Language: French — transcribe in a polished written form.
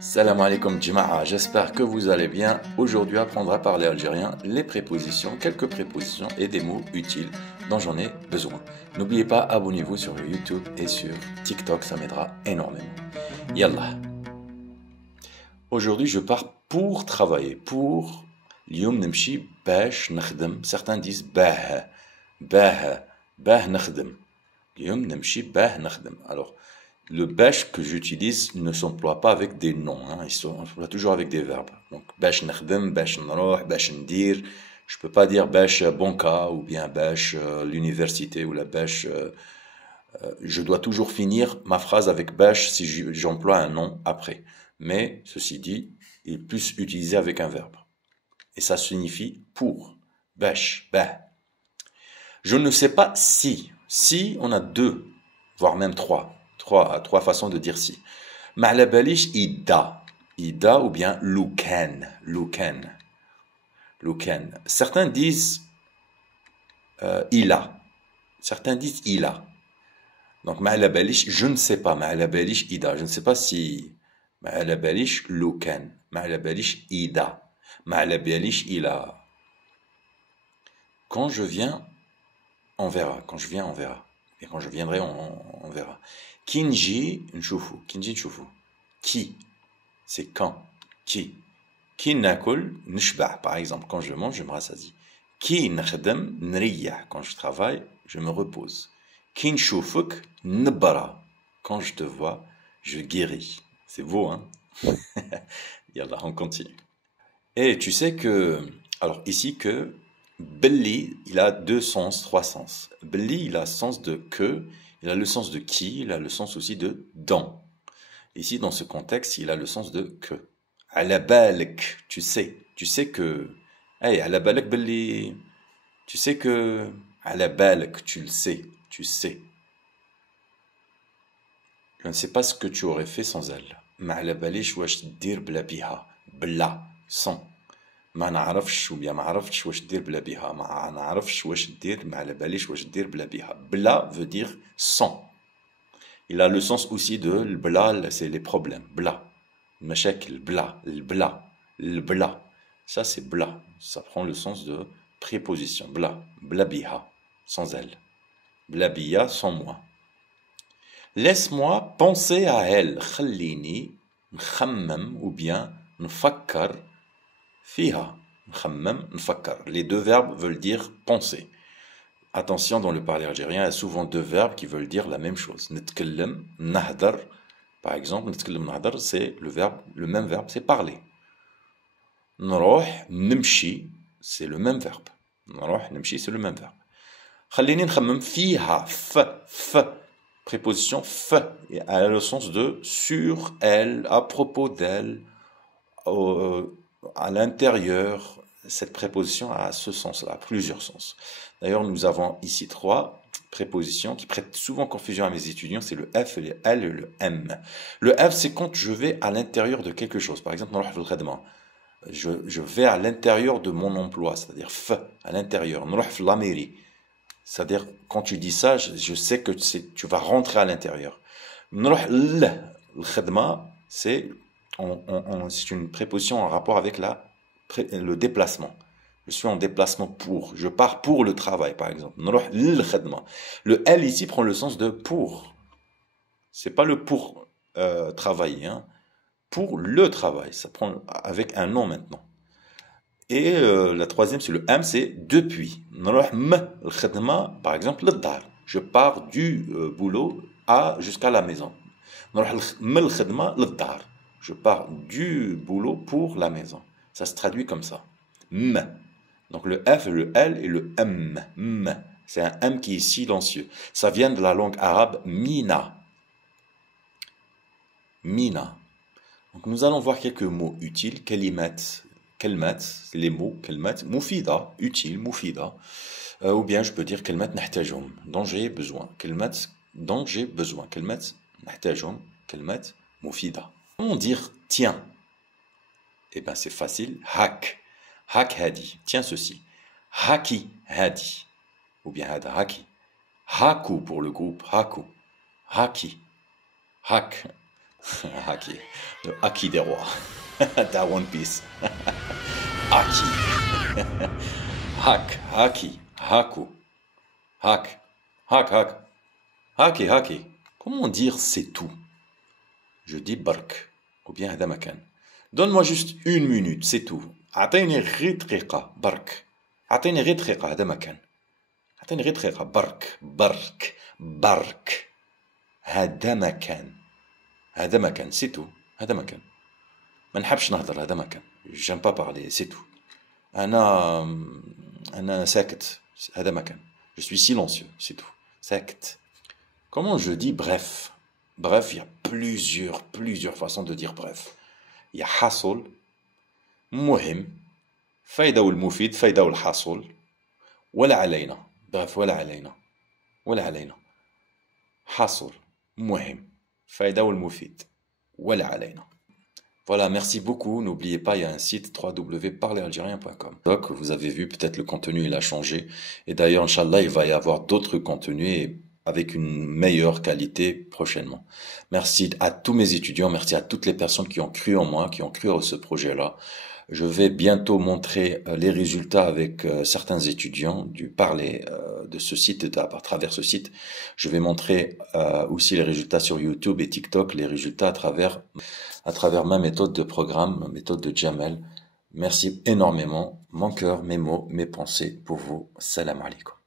Salam alaikum Jama'a, j'espère que vous allez bien. Aujourd'hui, apprendre à parler algérien, les prépositions, quelques prépositions et des mots utiles dont j'en ai besoin. N'oubliez pas, abonnez-vous sur YouTube et sur TikTok, ça m'aidera énormément. Yallah. Aujourd'hui, je pars pour travailler, pour اليوم نمشي باش نخدم. Certains disent باه نخدم. اليوم نمشي باه نخدم. Alors, le bêche que j'utilise ne s'emploie pas avec des noms, hein. Il s'emploie toujours avec des verbes. Donc, bêche نخدم, bêche نروح, bêche ندير. Je peux pas dire bêche banca ou bien bêche l'université ou la bêche. Je dois toujours finir ma phrase avec bêche si j'emploie un nom après. Mais, ceci dit, il est plus utilisé avec un verbe. Et ça signifie pour. Bêche, bah. Je ne sais pas si. Si, on a deux, voire même trois. Trois façons de dire si. Ma'labalish ida. Ida ou bien louken. Louken. Louken. Certains disent il a. Certains disent il a. Donc ma'labalish, je ne sais pas. Ma'labalish ida. Je ne sais pas si. Ma'labalish louken. Ma'labalish ida. Ma'labalish il a. Quand je viens, on verra. Quand je viens, on verra. Et quand je viendrai, on verra. Kinji nchoufu. Kinji nchoufu. Qui? C'est quand? Qui? Ki nakul nshba. Par exemple, quand je mange, je me rassasie. Ki nakhdem nriya. Quand je travaille, je me repose. Ki nchoufuk nbara. Quand je te vois, je guéris. C'est beau, hein? Yallah, on continue. Et tu sais que, alors ici que, belli, il a deux sens, trois sens. Belli, il a le sens de que, il a le sens de qui, il a le sens aussi de dans. Ici, dans ce contexte, il a le sens de que. Ala balek, tu sais que, hey, ala balek belli, tu sais que, ala balek, tu le sais, tu sais. Je ne sais pas ce que tu aurais fait sans elle. Ma ala balish wash dir bla biha, bla, sans. ما نعرفش وبيا ما عرفتش واش دير بلا بها ما نعرفش واش دير ما على باليش واش دير بلا بها بلا veut dire sans. Il a le sens aussi de البلا, c'est les problèmes بلا المشاكل بلا البلا البلا, ça c'est bla, ça prend le sens de préposition bla bla biha, sans elle, bla biha, sans moi. Laisse-moi penser à elle, خليني نخمم ou bien نفكر فيها. نخمم نفكر. Les deux verbes veulent dire penser. Attention, dans le parler algérien, il y a souvent deux verbes qui veulent dire la même chose. نتكلم نهدر. Par exemple, نتكلم نهدر, c'est le même verbe, c'est parler. نروح نمشي, c'est le même verbe. نروح نمشي, c'est le même verbe. خليني نخمم فيها. F. Préposition f. Elle a le sens de sur elle, à propos d'elle, à l'intérieur. Cette préposition a ce sens-là, plusieurs sens. D'ailleurs, nous avons ici trois prépositions qui prêtent souvent confusion à mes étudiants, c'est le F, le L et le M. Le F, c'est quand je vais à l'intérieur de quelque chose. Par exemple, je vais à l'intérieur de mon emploi, c'est-à-dire F, à l'intérieur. La mairie. C'est-à-dire, quand tu dis ça, je sais que tu vas rentrer à l'intérieur. Le khadma, c'est une préposition en rapport avec le déplacement. Je suis en déplacement pour. Je pars pour le travail, par exemple. Le L ici prend le sens de pour. C'est pas le pour travailler, hein. Pour le travail. Ça prend avec un nom maintenant. Et la troisième, c'est le M, c'est depuis. Par exemple, le dar. Je pars du boulot jusqu'à la maison. Je pars du boulot pour la maison. Ça se traduit comme ça. M. Donc le F, le L et le M. M. C'est un M qui est silencieux. Ça vient de la langue arabe mina. Mina. Donc nous allons voir quelques mots utiles. Kalimat, les mots. Kalimat, moufida, utile, moufida. Ou bien je peux dire kalimat nahtajum, dont j'ai besoin. Kalimat, dont j'ai besoin. Kalimat nahtajum, kalimat moufida. Comment dire tiens? Eh bien c'est facile. Hak. Hak hadi. Tiens ceci. Haki hadi. Ou bien hada haki. Haku pour le groupe. Haku. Haki. Hak. Haki. Le haki des rois. T'as One Piece. Haki. Hak. Haki. Haku. Hak. Hak. Hak. Haki. Haki. Comment dire c'est tout? Je dis bark. Ou bien hada makan. Donne-moi juste une minute, c'est tout. أعطيني غير دقيقة برك. أعطيني غير دقيقة هذا مكان. أعطيني غير دقيقة برك برك برك. هذا مكان. هذا مكان سي تو. هذا مكان. ما نحبش نهضر هذا مكان. J'aime pas parler, c'est tout. أنا ساكت. هذا مكان. Je suis silencieux, c'est tout. ساكت. Comment je dis bref? Bref, il y a plusieurs façons de dire bref. Il y a حصل, مهم, فايدة والمفيد, فايدة والحاصل, ولا علينا. Bref, ولا علينا. ولا علينا. حاصل, مهم, فايدة والمفيد, ولا علينا. Voilà, merci beaucoup. N'oubliez pas, il y a un site www.parleralgérien.com. Donc, vous avez vu, peut-être le contenu, il a changé. Et d'ailleurs, Inch'Allah, il va y avoir d'autres contenus avec une meilleure qualité prochainement. Merci à tous mes étudiants, merci à toutes les personnes qui ont cru en moi, qui ont cru en ce projet-là. Je vais bientôt montrer les résultats avec certains étudiants de ce site, à travers ce site. Je vais montrer aussi les résultats sur YouTube et TikTok, les résultats à travers ma méthode de programme, ma méthode de Jamel. Merci énormément. Mon cœur, mes mots, mes pensées pour vous. Salam alaikum.